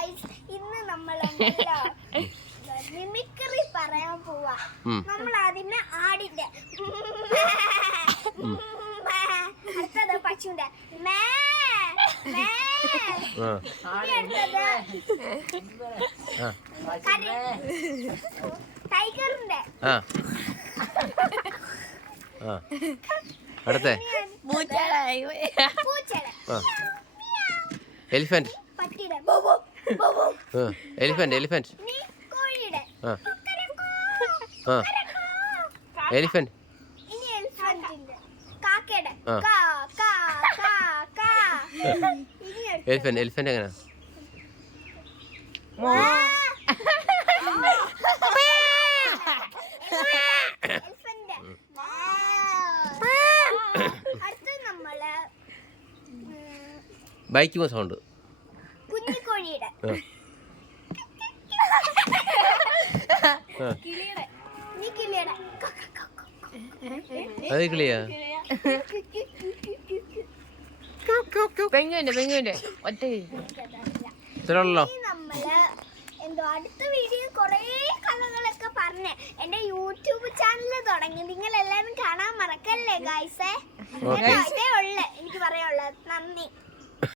Guys ഇന്ന് നമ്മൾ mimicry പറയാൻ പോവാ. നമ്മൾ ആദ്യമേ ആടിന്റെ, അടുത്തത് പശുവിന്റെ, ടൈഗറിന്റെ, അടുത്ത എലിഫന്റ്, പട്ടിയുടെ, എലിഫന്റ് എലിഫന്റ് കോഴിയുടെ, എലിഫന്റ്, ഇനി എലിഫന്റിന്റെ, കാക്കയുടെ, എലിഫന്റ് എലിഫന്റ് എങ്ങനെ ബൈക്ക് സൗണ്ട്, കുഞ്ഞിക്കോഴിയുടെ, കിളിയുടെ, അത് കിളിയാ, പെങ്ങുവിന്റെ ഒറ്റ ഇത്രയുള്ളോ? നമ്മള് എന്തോ അടുത്ത വീഡിയോ കൊറേ കഥകളൊക്കെ പറഞ്ഞ് എന്റെ യൂട്യൂബ് ചാനൽ തുടങ്ങി. നിങ്ങൾ എല്ലാരും കാണാൻ മറക്കല്ലേ ഗായ്സേ. ഇതേ ഉള്ളു എനിക്ക് പറയാനുള്ളത്. നന്ദി.